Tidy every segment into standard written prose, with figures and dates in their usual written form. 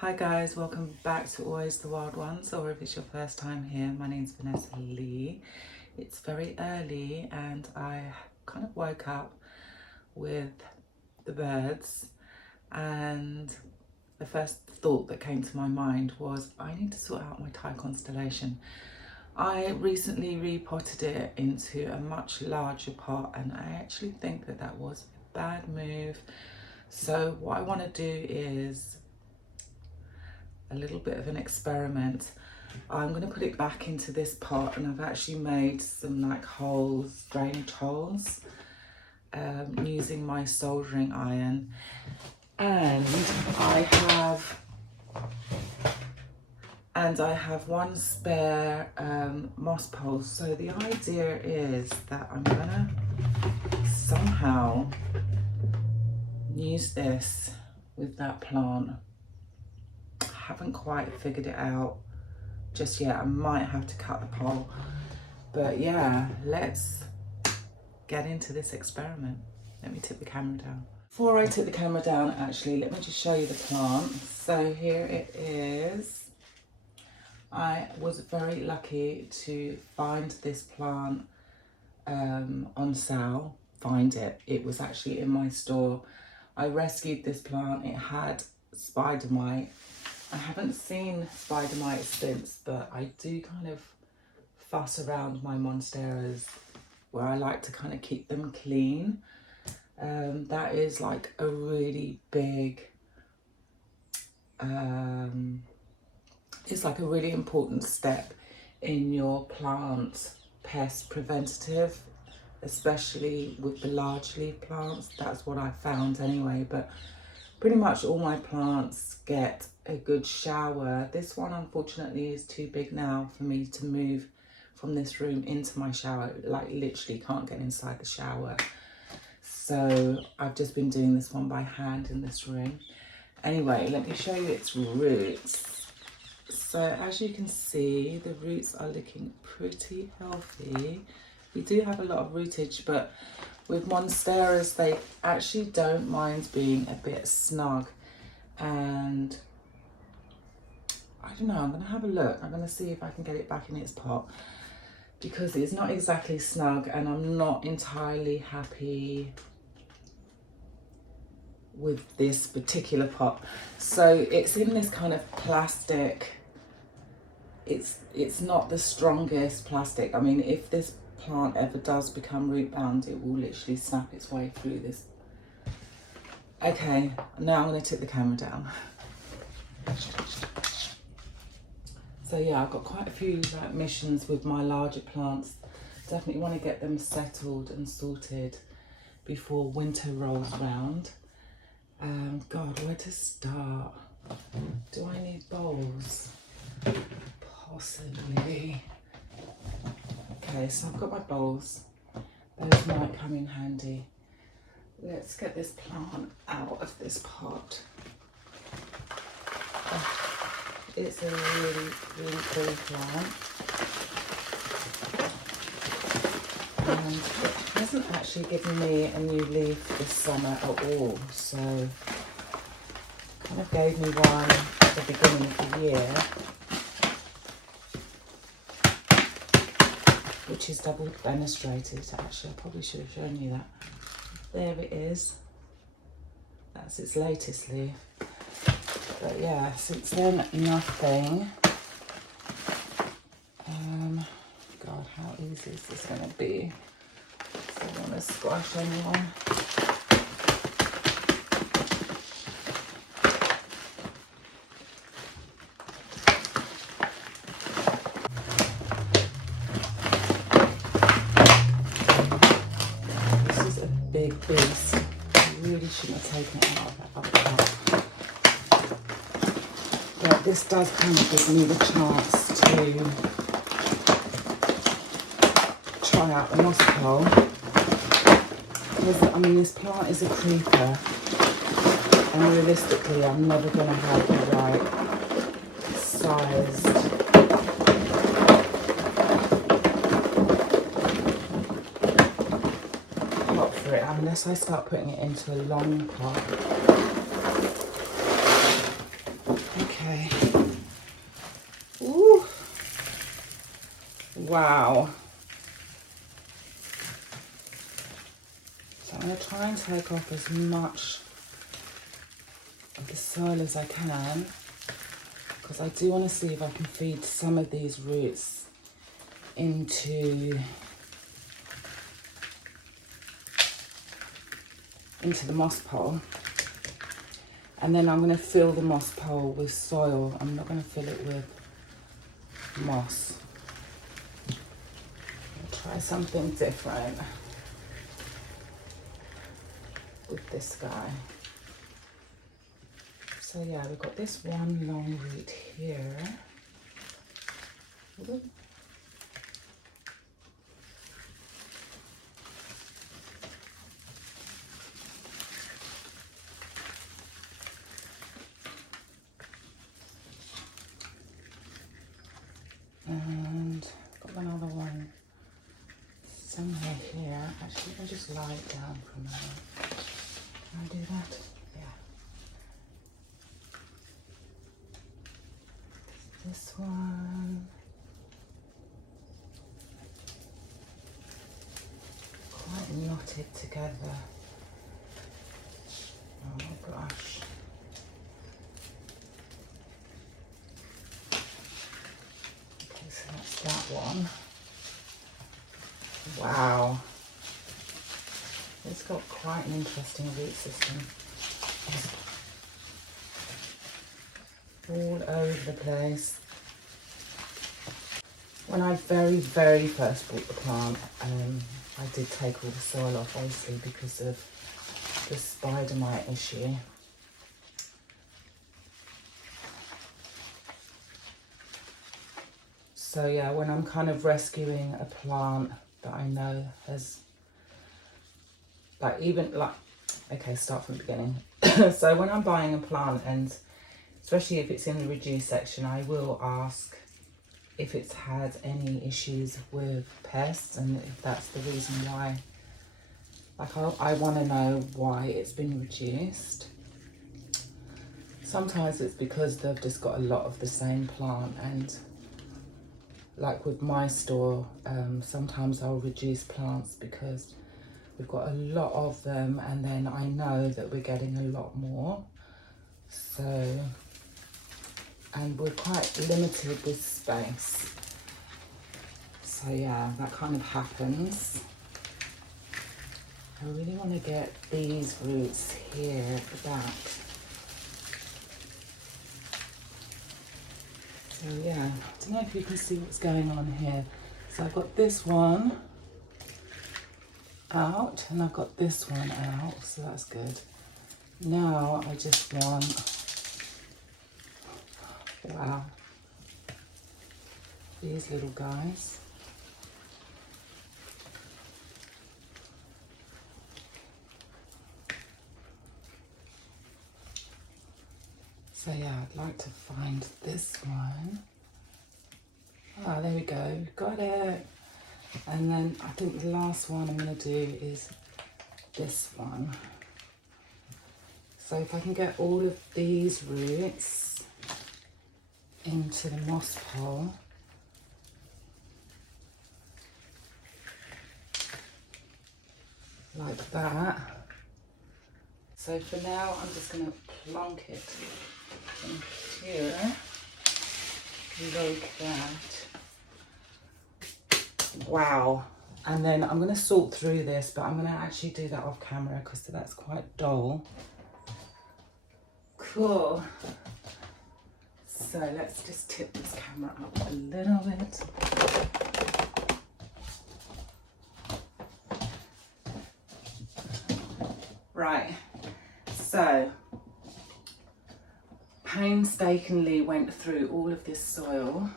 Hi guys, welcome back to Always the Wild Ones, or if it's your first time here, my name's Vanessa Lee. It's very early and I kind of woke up with the birds, and the first thought that came to my mind was I need to sort out my Thai constellation. I recently repotted it into a much larger pot and I actually think that that was a bad move. So what I want to do is a little bit of an experiment. I'm going to put it back into this pot, and I've actually made some like holes, drainage holes, using my soldering iron, and I have one spare Mosspole. So the idea is that I'm gonna somehow use this with that plant. Haven't quite figured it out just yet. I might have to cut the pole, but yeah, let's get into this experiment. Let me tip the camera down. Before I tip the camera down, actually, let me just show you the plant. So here it is. I was very lucky to find this plant on sale. It was actually in my store. I rescued this plant. It had spider mite. I haven't seen spider mite since, but I do kind of fuss around my Monsteras where I like to kind of keep them clean. That is like a really big, it's like a really important step in your plant pest preventative, especially with the large leaf plants. That's what I found anyway, but pretty much all my plants get a good shower. This one unfortunately is too big now for me to move from this room into my shower. Like literally can't get inside the shower. So I've just been doing this one by hand in this room. Anyway, let me show you its roots. So as you can see, the roots are looking pretty healthy. We do have a lot of rootage, but with Monsteras, they actually don't mind being a bit snug. And I don't know, I'm going to have a look. I'm going to see if I can get it back in its pot, because it's not exactly snug and I'm not entirely happy with this particular pot. So it's in this kind of plastic. It's not the strongest plastic. I mean, if this plant ever does become root bound, it will literally snap its way through this. Okay, now I'm going to tip the camera down. So yeah, I've got quite a few missions with my larger plants. Definitely want to get them settled and sorted before winter rolls round. God, where to start? Do I need bowls? Possibly. Okay, so I've got my bowls. Those might come in handy. Let's get this plant out of this pot. It's a really, really cool plant. And it hasn't actually given me a new leaf this summer at all. So kind of gave me one at the beginning of the year, which is double fenestrated. Actually, I probably should have shown you that. There it is. That's its latest leaf. But yeah, since then, nothing. God, how easy is this going to be? I don't want to squash anyone. This is a big beast. I really shouldn't have taken it out of that other pot. But this does kind of give me the chance to try out the Mosspole. Because, I mean, this plant is a creeper, and realistically I'm never going to have the right sized pot for it unless I start putting it into a long pot. Wow. So I'm going to try and take off as much of the soil as I can, because I do want to see if I can feed some of these roots into the moss pole. And then I'm going to fill the moss pole with soil. I'm not going to fill it with moss. I'll try something different with this guy. So yeah, we've got this one long root here. Ooh. And got another one somewhere here. Actually, I'll just lie it down for a moment. Can I do that? Yeah. This one. Quite knotted together. Oh my gosh. Okay, so that's that one. Wow. It's got quite an interesting root system. All over the place. When I very first bought the plant, I did take all the soil off, obviously, because of the spider mite issue. So yeah, when I'm kind of rescuing a plant that I know has, okay, start from the beginning. So when I'm buying a plant, and especially if it's in the reduced section, I will ask if it's had any issues with pests and if that's the reason why. Like, I want to know why it's been reduced. Sometimes it's because they've just got a lot of the same plant, and like with my store, sometimes I'll reduce plants because we've got a lot of them, and then I know that we're getting a lot more. So, and we're quite limited with space. So yeah, that kind of happens. I really want to get these roots here at the back. So yeah, I don't know if you can see what's going on here. So I've got this one out and I've got this one out, so that's good. Now I just want, wow, these little guys. So yeah, I'd like to find this one. Ah, there we go, got it. And then I think the last one I'm going to do is this one. So if I can get all of these roots into the moss pole, like that. So for now, I'm just going to plonk it in here, like that. Wow. And then I'm going to sort through this, but I'm going to actually do that off camera because that's quite dull. Cool. So let's just tip this camera up a little bit. Right, so painstakingly went through all of this soil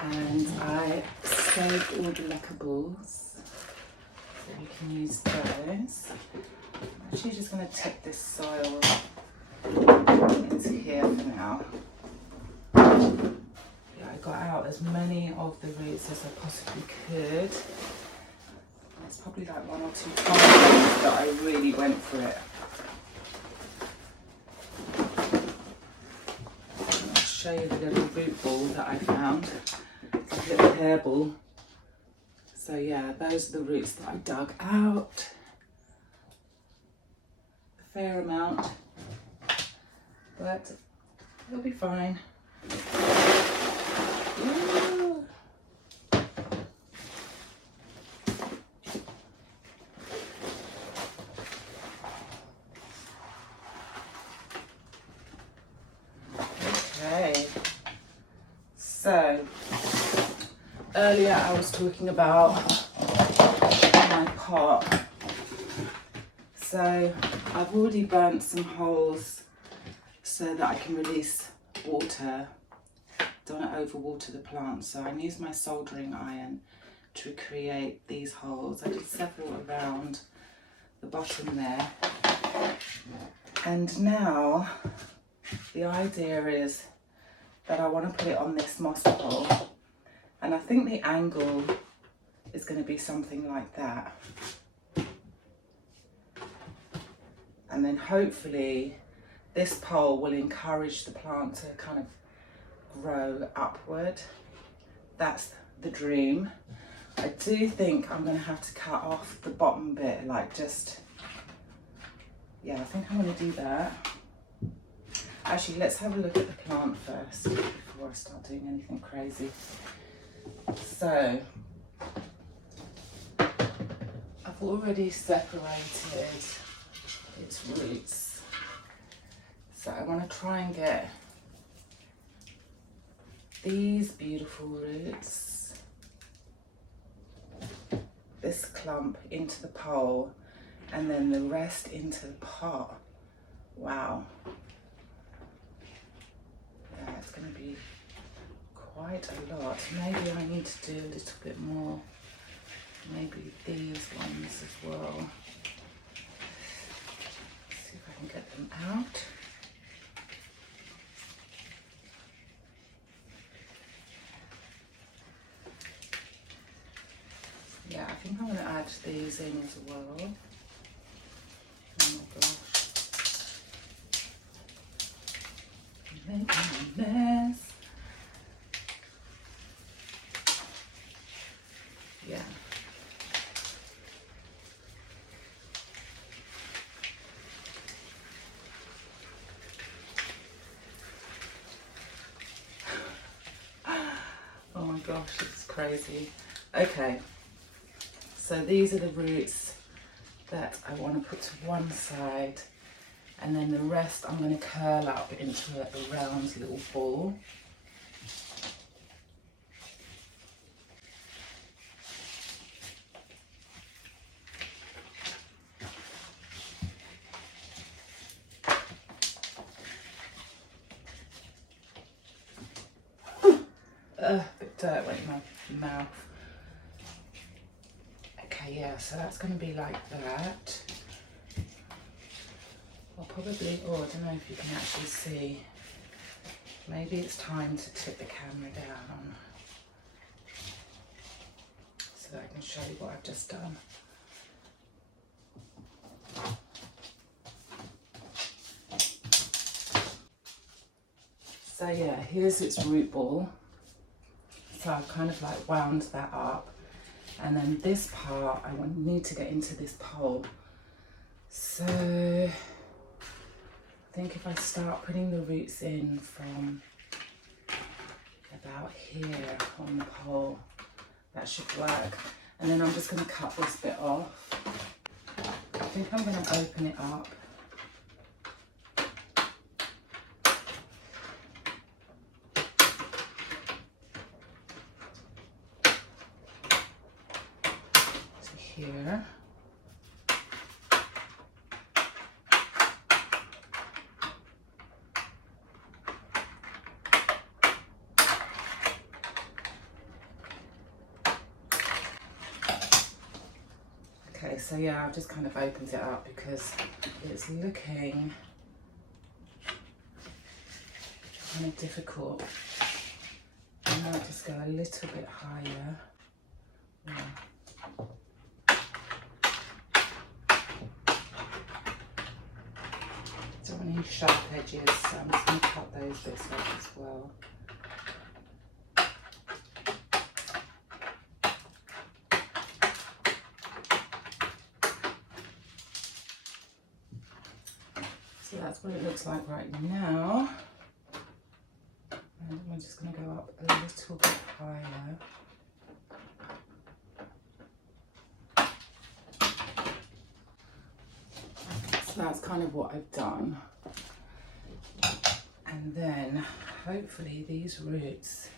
and I saved all the leckables, so you can use those. I'm actually just going to tip this soil into here for now. Yeah, I got out as many of the roots as I possibly could. It's probably like 1 or 2 times that I really went for it. I'll show you the little root ball that I found. little hairball. So yeah, those are the roots that I dug out. A fair amount, but it'll be fine. Ooh. Okay, so earlier I was talking about my pot. So I've already burnt some holes so that I can release water. Don't want to overwater the plant, so I used my soldering iron to create these holes. I did several around the bottom there. And now the idea is that I want to put it on this Mosspole, and I think the angle is going to be something like that. And then hopefully this pole will encourage the plant to kind of grow upward. That's the dream. I do think I'm going to have to cut off the bottom bit, like just, yeah, I think I'm going to do that. Actually, let's have a look at the plant first before I start doing anything crazy. So, I've already separated its roots. So I want to try and get these beautiful roots, this clump into the pole, and then the rest into the pot. Wow. Yeah, it's going to be quite a lot. Maybe I need to do a little bit more. Maybe these ones as well. See if I can get them out. Yeah, I think I'm going to add these in as well. Oh my gosh. Making a mess. Yeah. Oh my gosh, it's crazy. Okay, so these are the roots that I want to put to one side, and then the rest I'm going to curl up into a round little ball. A bit dirt went in my mouth. Okay, yeah, so that's going to be like that. Or probably, oh, I don't know if you can actually see. Maybe it's time to tip the camera down so that I can show you what I've just done. So yeah, here's its root ball. So I've kind of like wound that up. And then this part, I need to get into this pole. So I think if I start putting the roots in from about here on the pole, that should work. And then I'm just going to cut this bit off. I think I'm going to open it up. To here. Okay, so yeah, I've just kind of opened it up because it's looking kind of difficult. I might just go a little bit higher. Yeah. Don't want any sharp edges, so I'm just going to cut those bits off as well. that's what it looks like right now. And I'm just going to go up a little bit higher. So that's kind of what I've done. And then hopefully these roots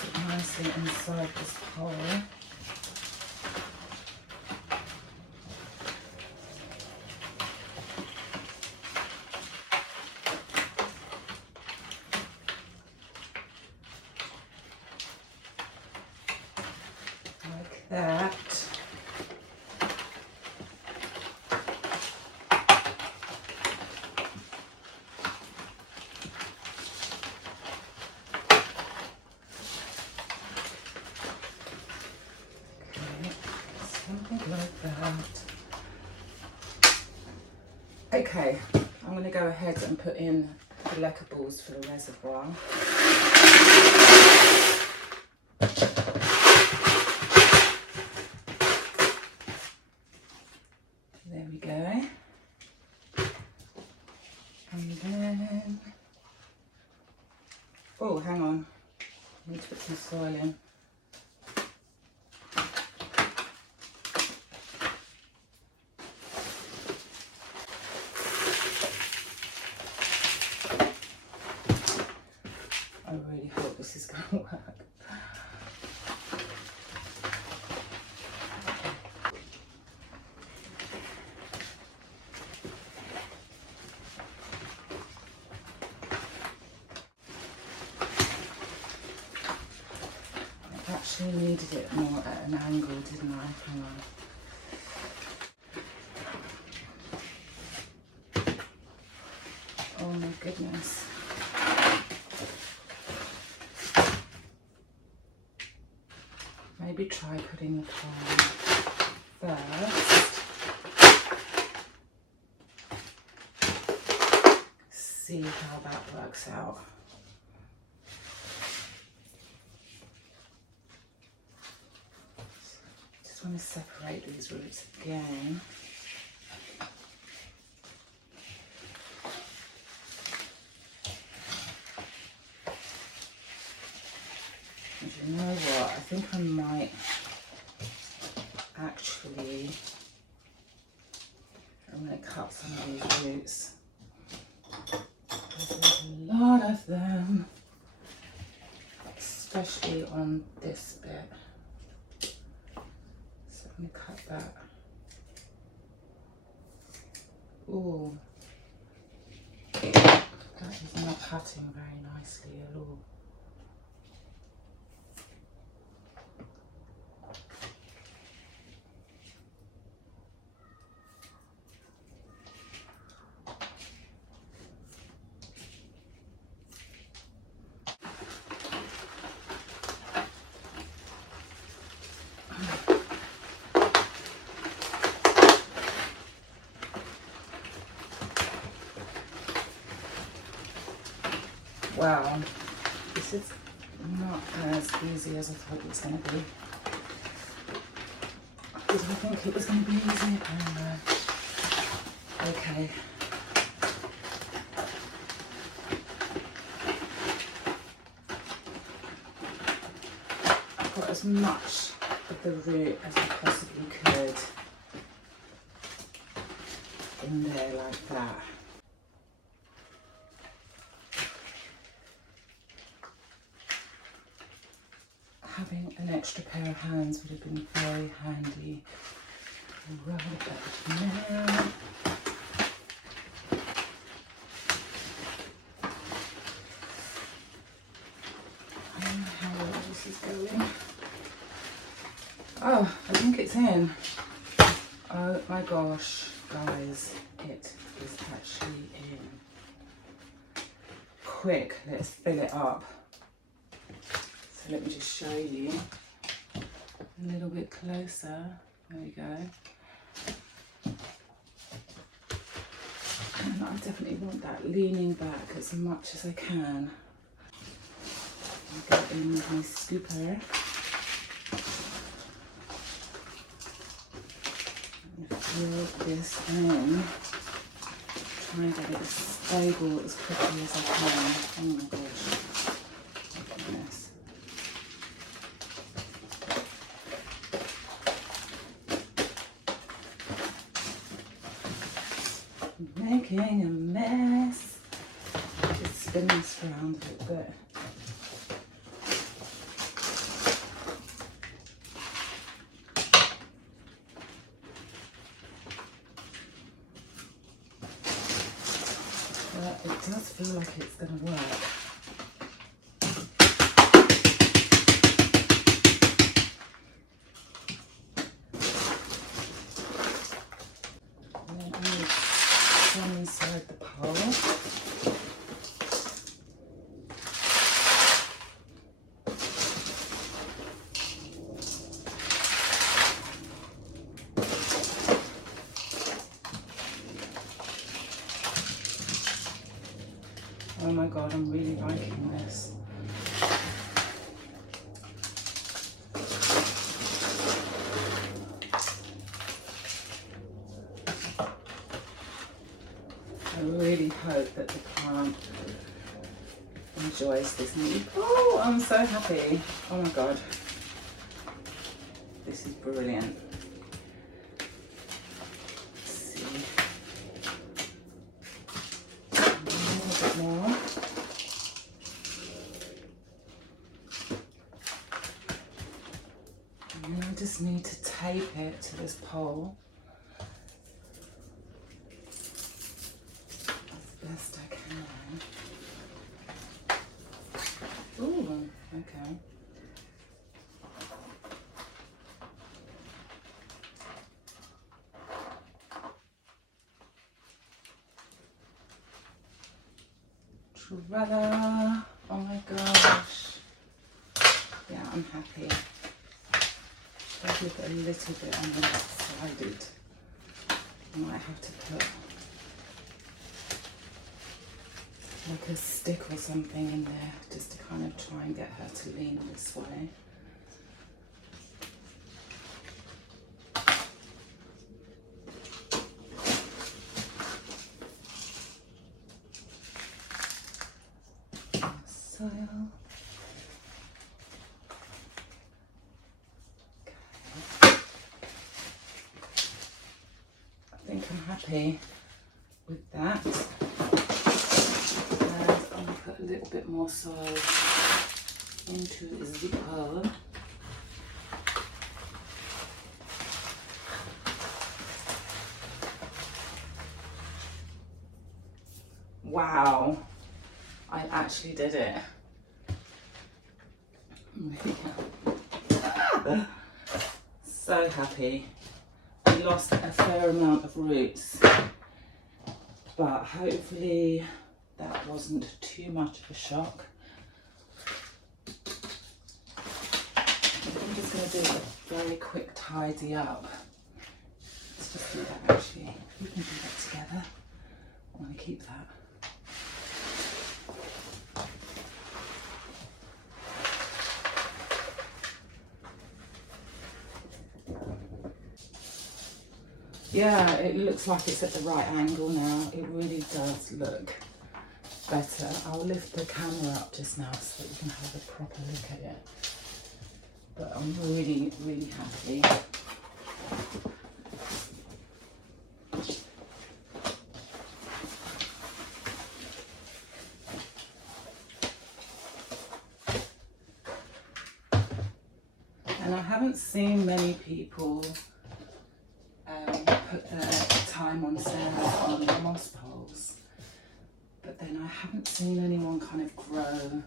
sit nicely inside this hole. Like that. Something like that. Okay, I'm going to go ahead and put in the lacquer balls for the reservoir. There we go. And then, oh, hang on, I need to put some soil in. I really hope this is going to work. I actually needed it more at an angle, didn't I? Hang on. Oh my goodness. Maybe try putting the plant first. See how that works out. Just want to separate these roots again. And you know what? I think I might actually, I'm going to cut some of these roots. There's a lot of them, especially on this bit. So I'm going to cut that. Ooh, that is not cutting very nicely at all. Wow, this is not as easy as I thought it was going to be. Did I think it was going to be easy? Okay. I've got as much of the root as I possibly could in there like that. Having an extra pair of hands would have been very handy. Rub it back now. I don't know how well this is going. Oh, I think it's in. Oh my gosh, guys, it is actually in. Quick, let's fill it up. So let me just show you a little bit closer. There we go. And I definitely want that leaning back as much as I can. go in with my scooper. Fill this in. Try and get it as stable as quickly as I can. Oh my gosh. Goodness. Making a mess. Just spin this around a little bit. But it does feel like it's going to work. And then I need some inside the pole. Oh my god, I'm really liking this. I really hope that the plant enjoys this new. Oh, I'm so happy. Oh my god. This is brilliant. Let's see. A little bit more. And then I just need to tape it to this pole as best I can. Ooh, okay. Trella. Oh my gosh. Yeah, I'm happy. I'll give it a little bit on the left-sided. I might have to put like a stick or something in there just to kind of try and get her to lean this way. Soil. I think I'm happy with that. And I'm going to put a little bit more soil into the pole. Wow, I actually did it. So happy. We lost a fair amount of roots, but hopefully that wasn't too much of a shock. I'm just going to do a very quick tidy up. Let's just do that actually. We can do that together. I want to keep that. Yeah, it looks like it's at the right angle now. It really does look better. I'll lift the camera up just now so that you can have a proper look at it. But I'm really, really happy. And I haven't seen many people put their time on Monstera on the Mosspole, but then I haven't seen anyone kind of grow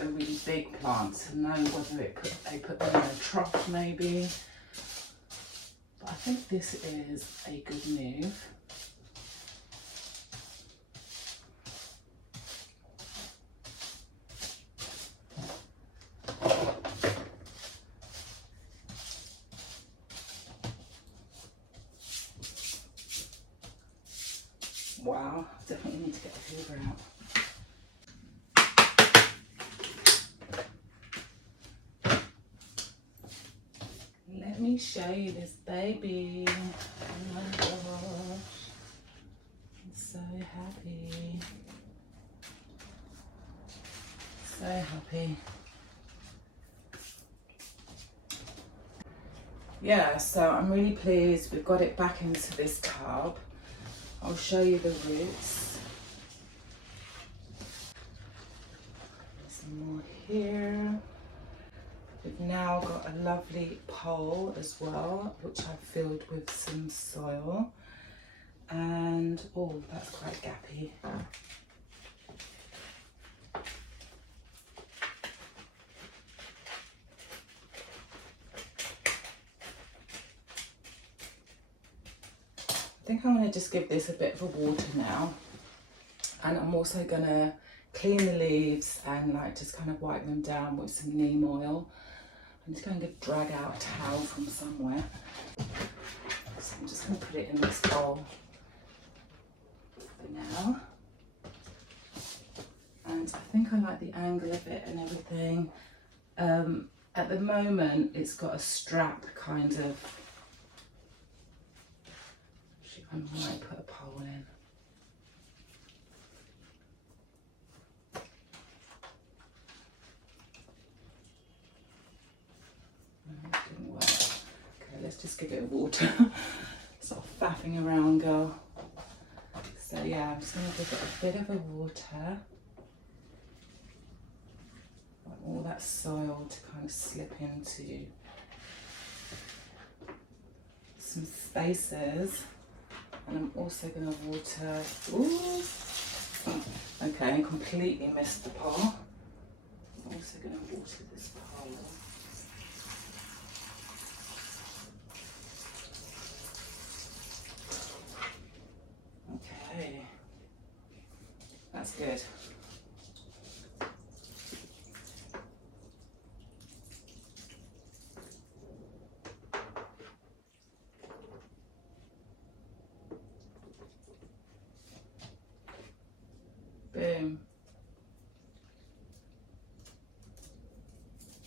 a really big plant to know whether they put them in a trough maybe. But I think this is a good move. Wow, definitely need to get the hoover out. me show you this baby. Oh my gosh. I'm so happy. So happy. Yeah, so I'm really pleased we've got it back into this tub. I'll show you the roots. Some more here. We've now got a lovely pole as well, which I've filled with some soil. And, oh, that's quite gappy. I think I'm going to just give this a bit of a water now, and I'm also going to clean the leaves and like just kind of wipe them down with some neem oil. I'm just going to drag out a towel from somewhere, so I'm just going to put it in this bowl for now. And I think I like the angle of it and everything. At the moment it's got a strap kind of. I might put a pole in. No, it didn't work. Okay, let's just give it water. Stop faffing around, girl. So yeah, I'm just going to give it a bit of a water. Want all that soil to kind of slip into some spaces. And I'm also going to water, ooh, okay, I completely missed the pole. I'm also going to water this pole. Okay, that's good. Boom.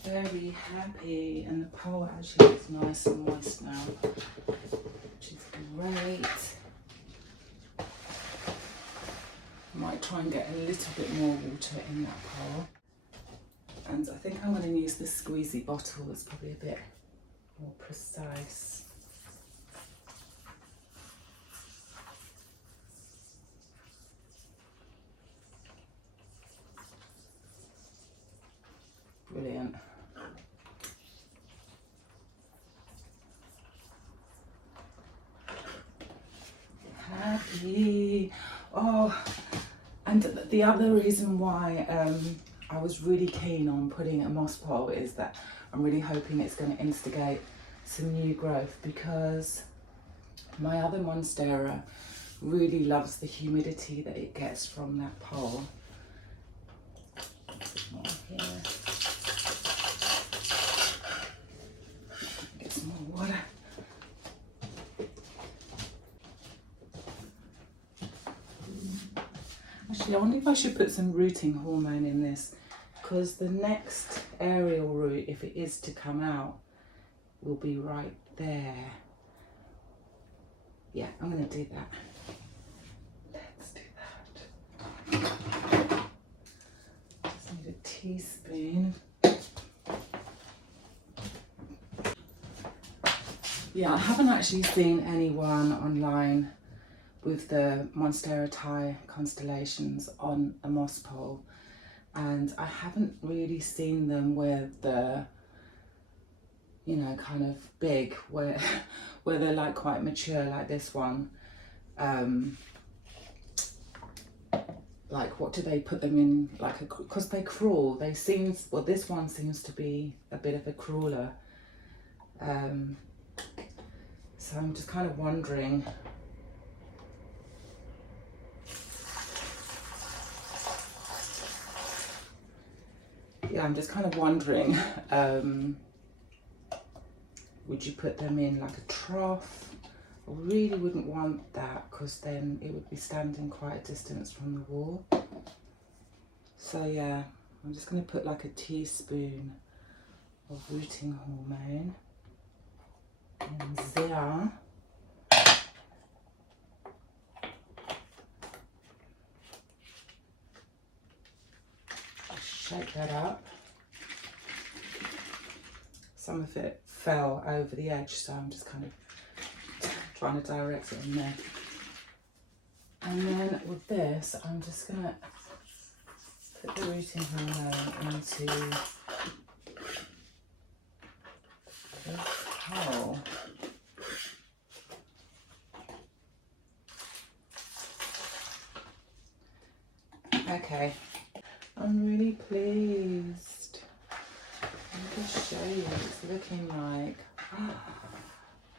Very happy, and the pole actually is nice and moist now, which is great. Might try and get a little bit more water in that pole. And I think I'm going to use this squeezy bottle that's probably a bit more precise. Brilliant. Happy. Oh, and the other reason why I was really keen on putting a Mosspole is that I'm really hoping it's going to instigate some new growth, because my other Monstera really loves the humidity that it gets from that pole. More here. Get some more water. Actually, I wonder if I should put some rooting hormone in this, because the next aerial root, if it is to come out, will be right there. Yeah, I'm going to do that. Let's do that. Just need a teaspoon. Yeah, I haven't actually seen anyone online with the Monstera Thai constellations on a Mosspole, and I haven't really seen them with the, you know, kind of big, where they're like quite mature like this one. Like, what do they put them in, like a, because they crawl, they seem, well, this one seems to be a bit of a crawler. So I'm just kind of wondering, yeah, I'm just kind of wondering, would you put them in like a trough? I really wouldn't want that, because then it would be standing quite a distance from the wall. So yeah, I'm just going to put like a teaspoon of rooting hormone. in there. Shake that up. Some of it fell over the edge, so I'm just kind of trying to direct it in there. And then with this, I'm just going to put the rooting hormone into this hole. Okay, I'm really pleased. Let me just show you what it's looking like.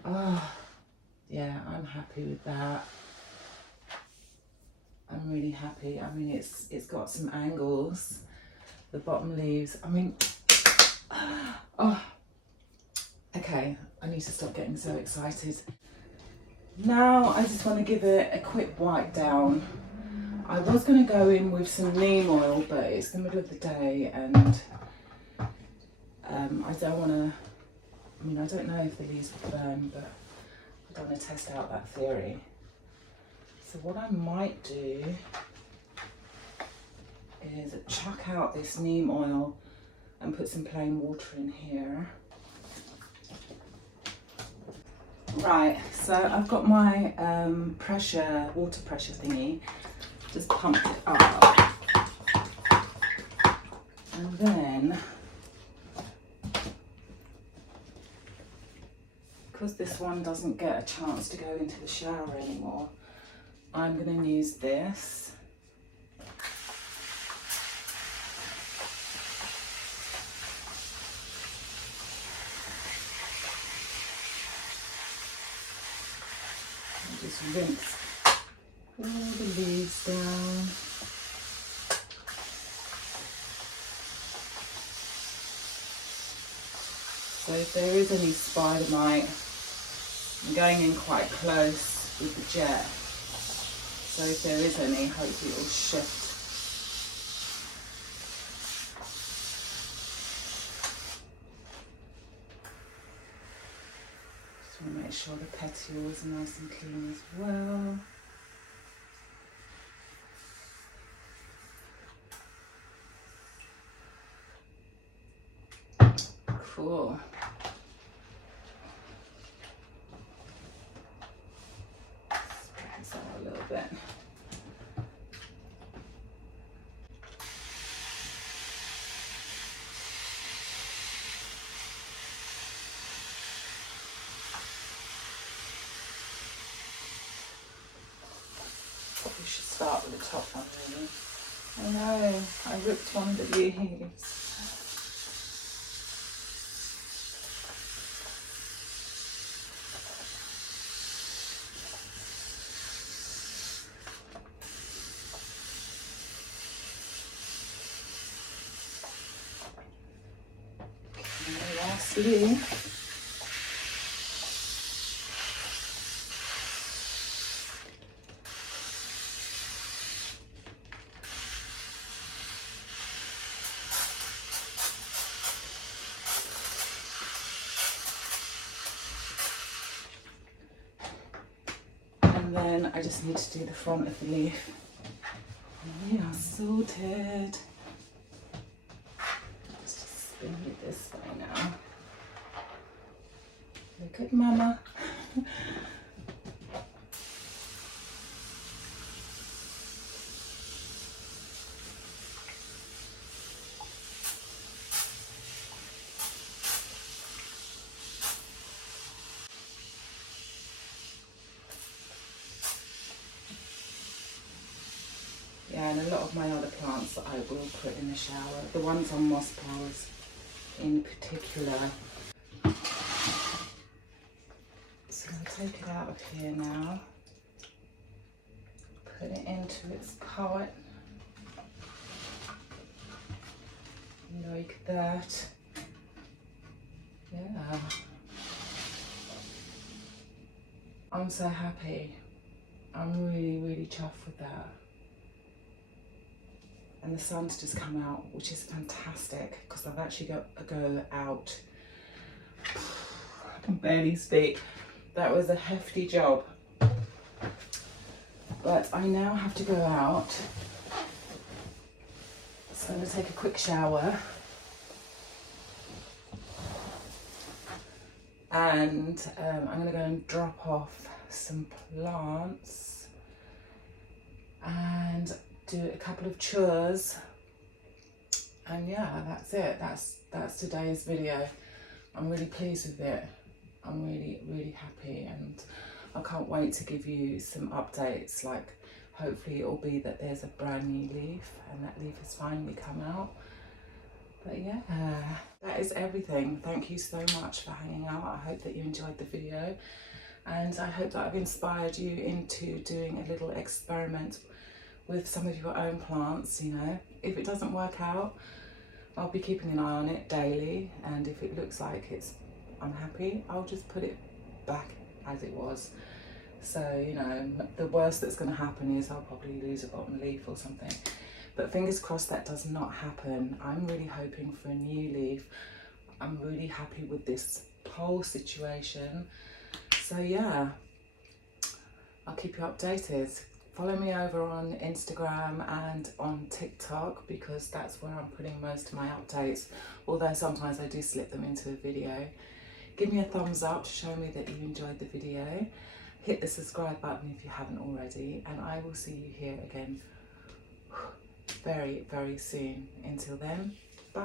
Oh, yeah, I'm happy with that. I'm really happy. I mean, it's got some angles. The bottom leaves. I mean, oh. Okay, I need to stop getting so excited. Now I just want to give it a quick wipe down. I was going to go in with some neem oil, but it's the middle of the day and I don't want to, I mean, I don't know if the leaves will burn, but I don't want to test out that theory. So what I might do is chuck out this neem oil and put some plain water in here. Right, so I've got my water pressure thingy, just pumped it up. And then, because this one doesn't get a chance to go into the shower anymore, I'm going to use this. Just rinse all the leaves down. So if there is any spider mite, I'm going in quite close with the jet. So if there is any, hopefully it will shift. Just want to make sure the petioles are nice and clean as well. Cool. Spread this out a little bit. Probably should start with the top one, really. I know, I ripped one of the leaves. Lastly, and then I just need to do the front of the leaf. We are sorted. Let's just spin it this way now. Look at Mama. Yeah, and a lot of my other plants I will put in the shower. The ones on Mosspoles in particular. So I'll take it out of here now. Put it into its pot. Like that. Yeah. I'm so happy. I'm really, really chuffed with that. And the sun's just come out, which is fantastic because I've actually got to go out can barely speak. That was a hefty job. But I now have to go out. So I'm going to take a quick shower. And I'm going to go and drop off some plants and do a couple of chores. And yeah, that's it. That's today's video. I'm really pleased with it. I'm really happy, and I can't wait to give you some updates. Like, hopefully it'll be that there's a brand new leaf and that leaf has finally come out. But yeah, that is everything. Thank you so much for hanging out. I hope that you enjoyed the video, and I hope that I've inspired you into doing a little experiment with some of your own plants. You know, if it doesn't work out, I'll be keeping an eye on it daily, and if it looks like it's unhappy, I'll just put it back as it was. So, you know, the worst that's going to happen is I'll probably lose a bottom leaf or something. But fingers crossed that does not happen. I'm really hoping for a new leaf. I'm really happy with this pole situation. So yeah, I'll keep you updated. Follow me over on Instagram and on TikTok, because that's where I'm putting most of my updates, although sometimes I do slip them into a video. Give me a thumbs up to show me that you enjoyed the video. Hit the subscribe button if you haven't already, and I will see you here again very soon. Until then, bye.